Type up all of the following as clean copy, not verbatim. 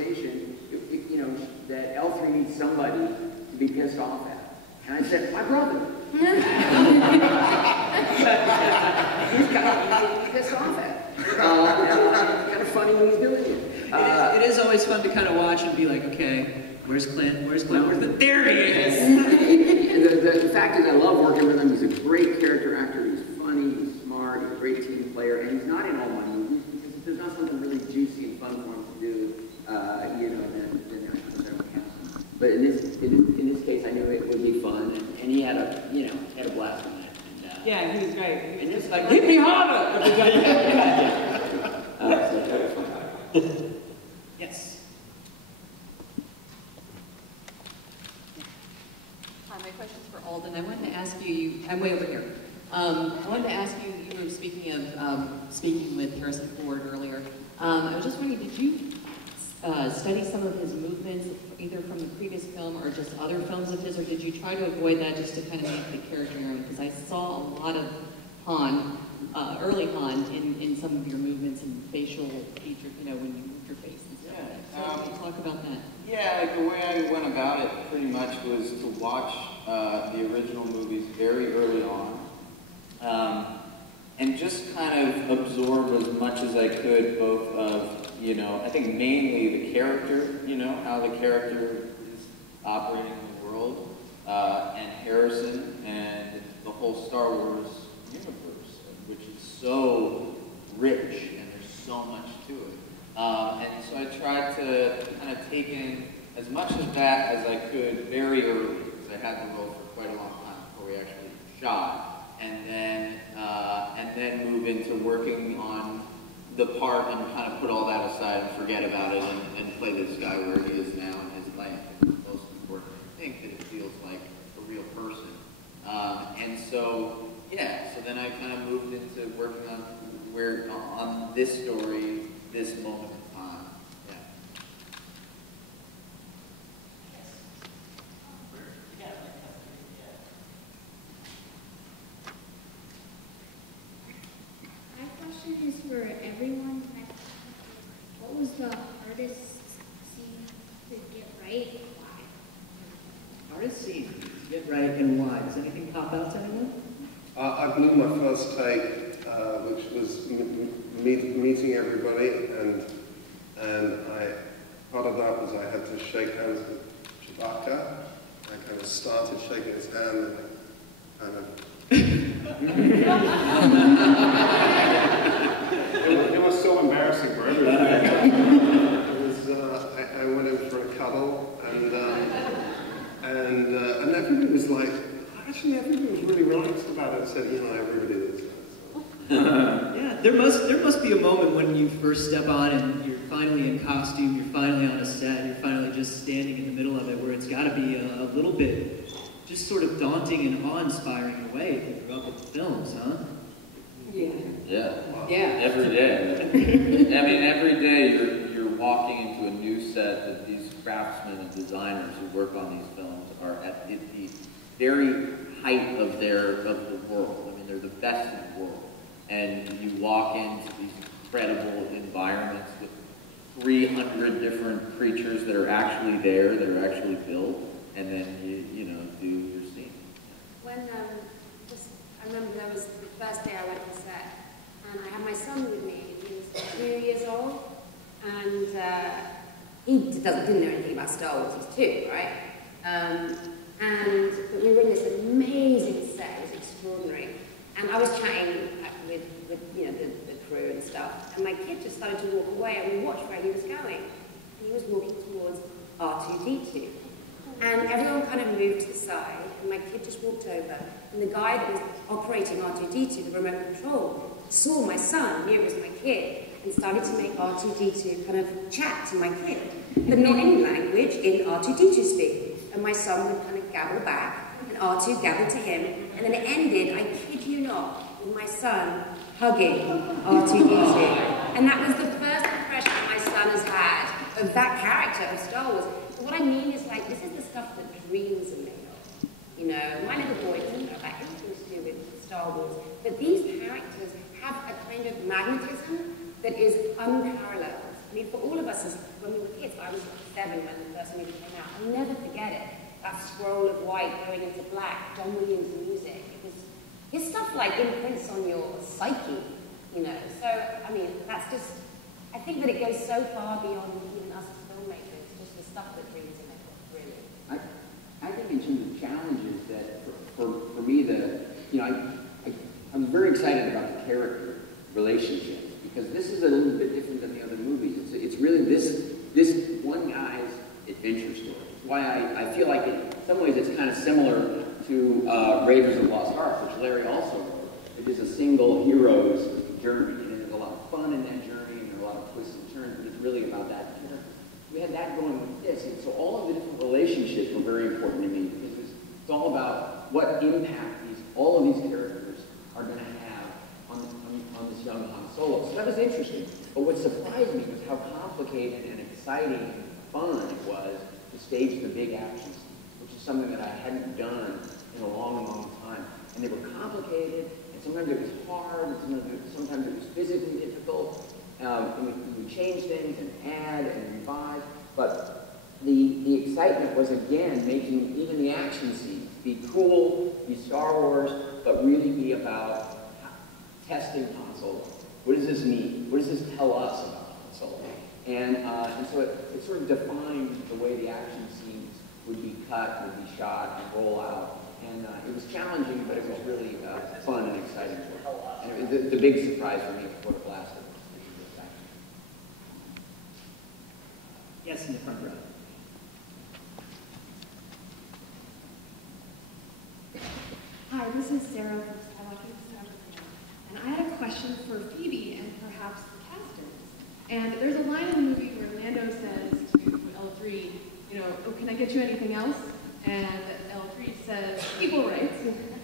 conversation, you know, that L3 needs somebody to be pissed off at. And I said, my brother. He's pissed off at. Kind of funny when he's doing it. It is always fun to kind of watch and be like, okay, where's Clint? Where's Clint? Where's the... There he is! The fact is, I love working with him. He's a great character actor. He's funny, he's smart, he's a great team player, and he's not in all my movies because if there's not something really juicy and fun for him to do, you know, then I don't cast him. But in this case, I knew it would be fun, and he had a, you know, had a blast on that. And, yeah, he was great. And it's like, hit me harder! So that was fun. Yes. Hi, my question's for Alden. I wanted to ask you, I'm way over here. I wanted to ask you, you were speaking of speaking with Harrison Ford earlier. I was just wondering, did you study some of his movements, either from the previous film or just other films of his, or did you try to avoid that just to kind of make the character your own? Because I saw a lot of Han, early Han, in some of your movements and facial features, you know, when you moved your face and stuff like that. So can you talk about that? Yeah, like the way I went about it pretty much was to watch the original movies very early on. And just kind of absorb as much as I could, both of, you know, I think mainly the character, you know, how the character is operating in the world, and Harrison, and the whole Star Wars universe, which is so rich, and there's so much to it. And so I tried to kind of take in as much of that as I could very early, because I had the role for quite a long time before we actually shot. And then move into working on the part and kind of put all that aside and forget about it and play this guy where he is now in his life. And the most important, I think, that it feels like a real person. And so, yeah, so then I kind of moved into working on on this story, this moment in time. Yeah. My question is for everyone. What was the hardest scene to get right and why? Hardest scene to get right and why? Does anything pop out to anyone? I blew my first take, which was meeting everybody, and part of that was I had to shake hands with Chewbacca. I kind of started shaking his hand, and I kind of it was so embarrassing for everyone. I went in for a cuddle, and everybody was like, actually everybody was really relaxed about it and said, you know, everybody is. Yeah, there must be a moment when you first step on and you're finally in costume, you're finally on a set, you're finally just standing in the middle of it, where it's got to be a little bit just sort of daunting and awe-inspiring in a way throughout the films, huh? Yeah. Yeah. Yeah. Every day. I mean, every day you're walking into a new set that these craftsmen and designers who work on these films are at the very height of the world. I mean, they're the best in the world. And you walk into these incredible environments with 300 different creatures that are actually there, that are actually built, and then you know, do your scene. When, I remember there was the first day I went on set, and I had my son with me. He was 2 years old, and he didn't know anything about Star Wars. He's 2, right? But we were in this amazing set. It was extraordinary. And I was chatting with you know, the crew and stuff, and my kid just started to walk away, and we watched where he was going. And he was walking towards R2-D2. And everyone kind of moved to the side, and my kid just walked over, and the guy that was operating R2-D2, the remote control, saw my son, knew it was my kid, and started to make R2-D2 kind of chat to my kid, but not in language, in R2-D2 speak. And my son would kind of gabble back, and R2 gabbled to him, and then it ended, I kid you not, with my son hugging R2-D2. And that was the first impression that my son has had of that character of Star Wars. So what I mean is, like, this is the stuff that dreams are made of. You know, my little boy doesn't know about anything to do with Star Wars, but these characters have a kind of magnetism that is unparalleled. I mean, for all of us, when we were kids, I was 7 when the first movie came out. I'll never forget it. That scroll of white going into black, John Williams' music. It was, his stuff like imprints on your psyche, you know. So, I mean, that's just, I think that it goes so far beyond even us as filmmakers, just the stuff that brings in it, really. I think in terms of challenges that, for me, I'm very excited about the character relationships, because this is a little bit different than the other movies. It's really this one guy's adventure story. It's why I feel like in some ways it's kind of similar to Raiders of the Lost Ark, which Larry also wrote. It is a single hero's journey, and there's a lot of fun in that journey, and there are a lot of twists and turns, but it's really about that character. We had that going with this, and so all of the different relationships were very important to me, because it's all about what impact all of these characters are going to have on this young Han Solo. So that was interesting. But what surprised me was how complicated and exciting and fun it was to stage the big action scenes, which is something that I hadn't done in a long, long time. And they were complicated, and sometimes it was hard, and sometimes it was physically difficult. And we change things and add and revise. But the excitement was, again, making even the action scenes be cool, be Star Wars, but really be about testing Han Solo. What does this mean? What does this tell us about Han Solo? And so it sort of defined the way the action scenes would be cut, would be shot, and roll out. And it was challenging, but it was really fun and exciting work. And the big surprise for me was what it lasted. Yes, in the front row. Hi, this is Sarah from Skywalking Discovery, and I had a question for Phoebe and perhaps the casters. And there's a line in the movie where Lando says to L3, you know, oh, can I get you anything else? And L3 says, equal rights.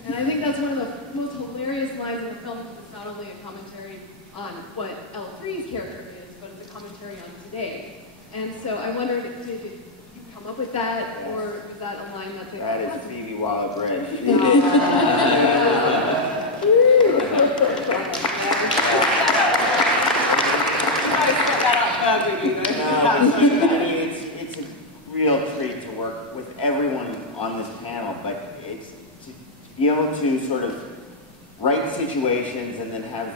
And I think that's one of the most hilarious lines in the film, because it's not only a commentary on what L3's character is, but it's a commentary on today. And so I wondered, did you come up with that, or was that a line that they... That is Phoebe Waller-Bridge. It's a real treat to work with everyone on this panel, but it's to be able to sort of write situations and then have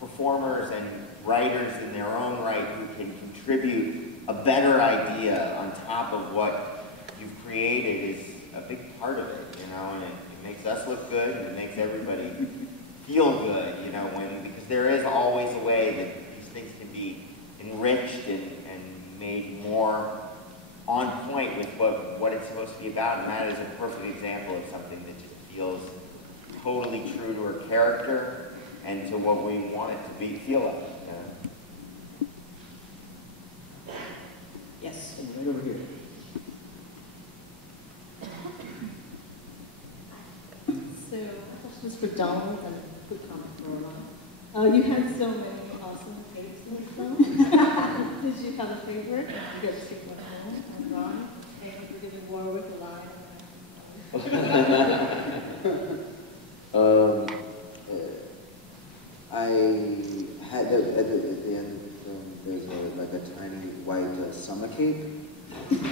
performers and writers in their own right who can contribute a better idea on top of what you've created is a big part of it, you know, and it makes us look good, and it makes everybody feel good, you know, because there is always a way that these things can be enriched and made more on point with what it's supposed to be about, and that is a perfect example of something that just feels totally true to her character and to what we want it to feel like. Yes, right over here. So, my question is for Donald and a quick comment for Roland. You had so many awesome tapes in the film. Did you have a favorite? You got to take one home and Ron. Thank you for giving Warwick a line. I had at the end. There's like a tiny white summer cape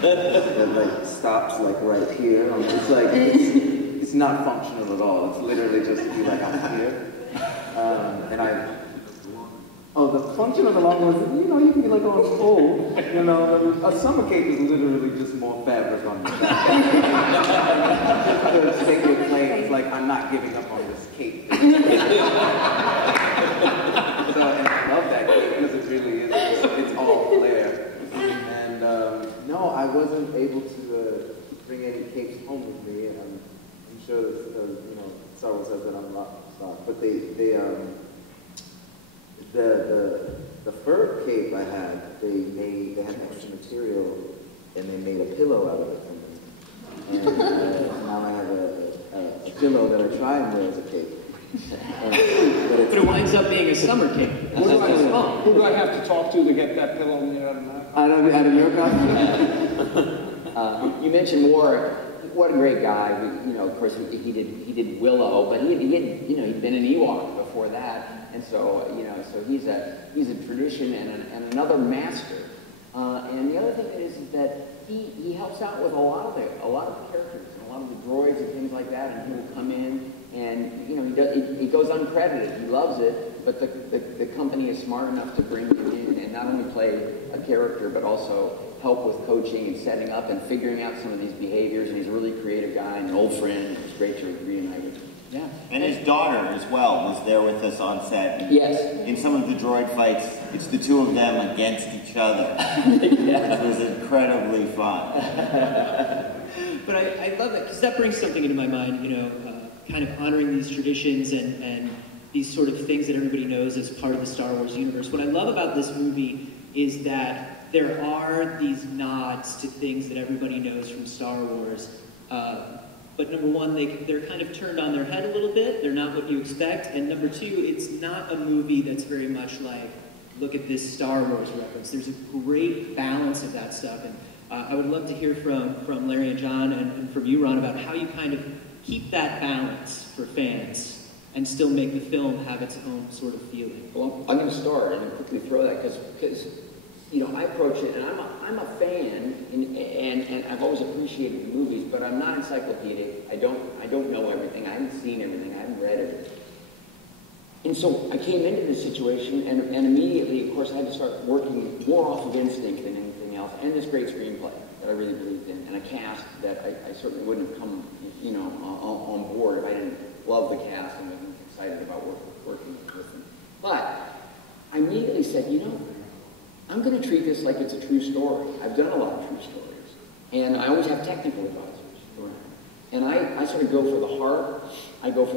that like stops like right here. It's like it's not functional at all. It's literally just be like I'm here. The function of the long one is, you know, you can be like on cold. You know, a summer cape is literally just more fabric on your back. The sacred claim is like I'm not giving up on this cape. So, and I love that cape because it really is. It's all flair. And no, I wasn't able to bring any capes home with me. And I'm sure that you know, Star Wars has that on stock. But the fur cape I had, they had extra material and they made a pillow out of it for me. And now I have a pillow that I try and wear as a cape. But it winds up being a summer cape. Who do I have to talk to get that pillow made out of that? Out of your costume? You mentioned Warwick. What a great guy. You know, of course, he did Willow, but he'd been an Ewok before that, and so he's a tradition and another master. And the other thing that is is that he helps out with a lot of the characters and a lot of the droids and things like that, and he will come in and he goes uncredited. He loves it, but the company is smart enough to bring him in and not only play a character but also help with coaching and setting up and figuring out some of these behaviors. And he's a really creative guy and an old friend. It was great to reunite with him. Yeah. And his daughter as well was there with us on set. Yes. In some of the droid fights, it's the two of them against each other, Yeah. which was incredibly fun. But I love that, because that brings something into my mind, kind of honoring these traditions and these sort of things that everybody knows as part of the Star Wars universe. What I love about this movie is that there are these nods to things that everybody knows from Star Wars. But number one, they're kind of turned on their head a little bit. They're not what you expect. And number two, it's not a movie that's very much like, look at this Star Wars reference. There's a great balance of that stuff. And I would love to hear from Larry and John and from you, Ron, about how you kind of keep that balance for fans and still make the film have its own sort of feeling. Well, I'm going to start and quickly throw that because I approach it, and I'm a fan, and I've always appreciated the movies, but I'm not encyclopedic. I don't know everything. I haven't seen everything. I haven't read everything. And so I came into this situation, and immediately, of course, I had to start working more off of instinct than anything else, and this great screenplay that I really believed in, and a cast that I certainly wouldn't have come, on board if I didn't love the cast and wasn't excited about working with them. But I immediately said, I'm going to treat this like it's a true story. I've done a lot of true stories. And I always have technical advisors around. And I sort of go for the heart. I go for